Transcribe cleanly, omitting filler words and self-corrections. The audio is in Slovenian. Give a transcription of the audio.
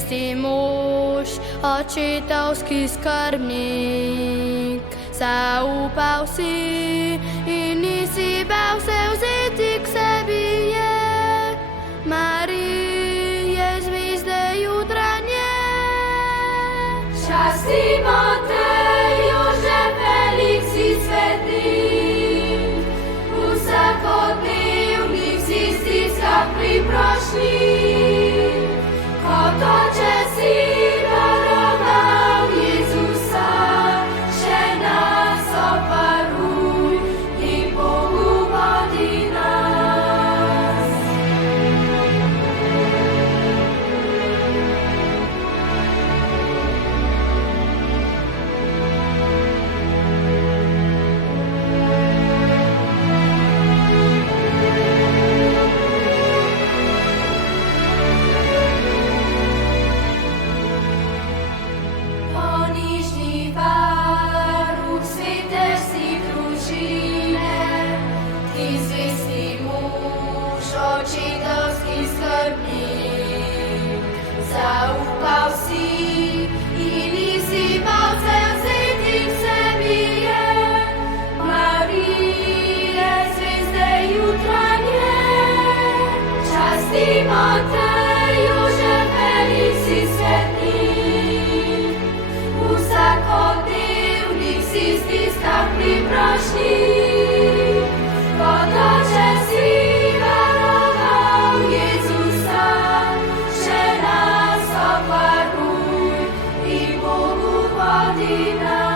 Zvistý muž, očitovský skarbník, zaúpal si, iný si bal se vzít k sebie. Marie zvizde jutranie. Častý Matej, Jože Felix si svetý, usakodný, v nich si stiskách priprošný. Otoče si daroval Jezusa, že nás oparuj, i Bohu vodi nás. Očitovský skrbník, zaúpal si, iný si bal se vzít k sebie. Marie, zvizde jutranie, častý Matej, Jože Felix si svetý, usakodný, v nich si stiskách priprošný. Otoče si Dina.